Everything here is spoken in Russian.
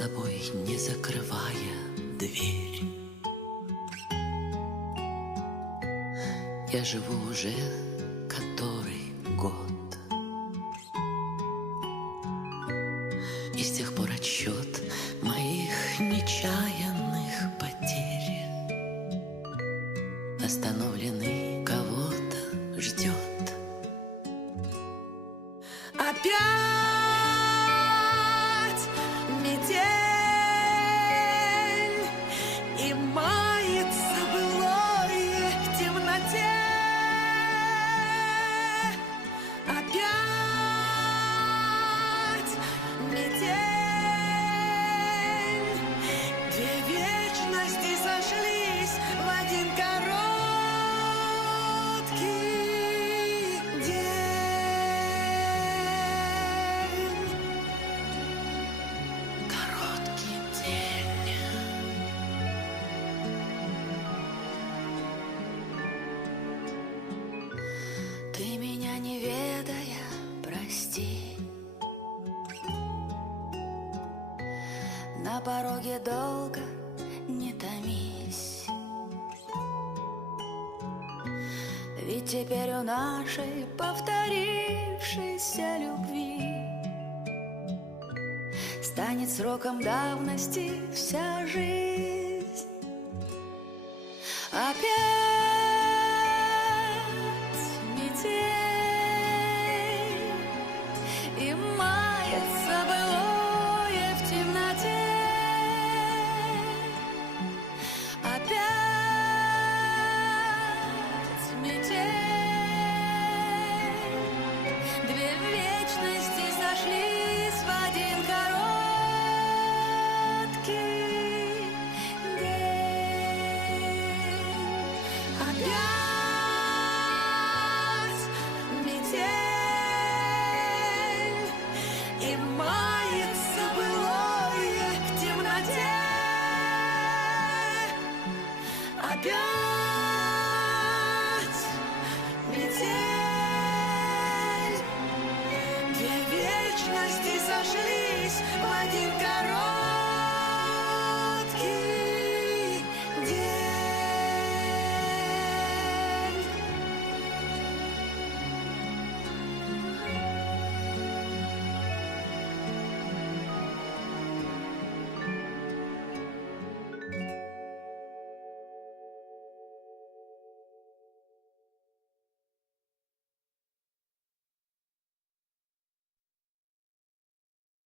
тобой, не закрывая дверь. Я живу уже который год, и с тех пор отсчет моих нечаянных потерь остановленный кого-то ждет. Опять метель, и мается былое в темноте. Опять метель, две вечности сошлись в один короткий день. Короткий день. Ты меня не ведая, прости. На пороге долго не томись, ведь теперь у нашей повторившейся любви станет сроком давности вся жизнь. Опять